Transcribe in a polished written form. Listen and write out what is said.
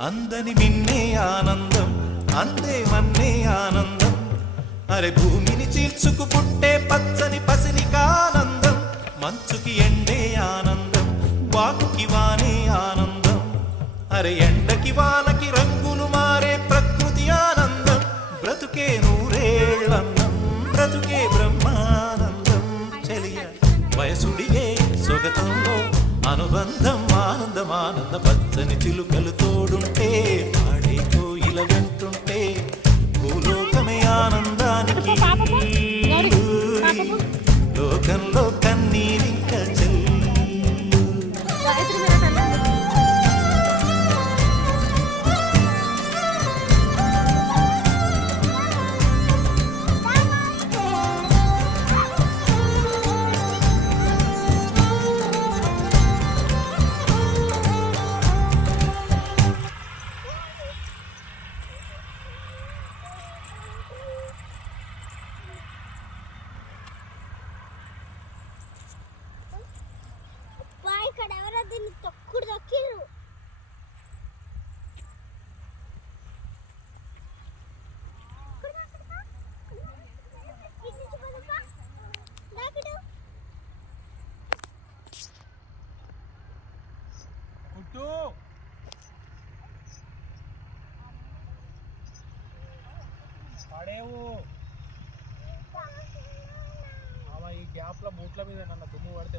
అందని మిన్నే ఆనందం అందే మన్నే ఆనందం అరే భూమిని చీల్చుకు పుట్టే పచ్చని పసిరికానందం మంచుకి ఎండే ఆనందం వాకుకి వానే ఆనందం అరే ఎండకి వానకి రంగులు మారే ప్రకృతి ఆనందం బ్రతుకే నూరేళ్ళందం బ్రతుకే బ్రహ్మానందం చెలియ వయసుడిగే స్వగతంలో అనుబంధం ఆనందం ఆనంద పచ్చని చిలుకలు తోడుంటే పాడే కోయిల వెంటుంటే భూలోకమే ఆనందానికి లోకంలో కన్నీరింక ఇక్కడ ఎవరో దీన్ని తొక్కుడు తొక్కిరు పడేవు ఈ గ్యాప్ లో బూట్ల మీద నన్ను దుమ్ము పడితే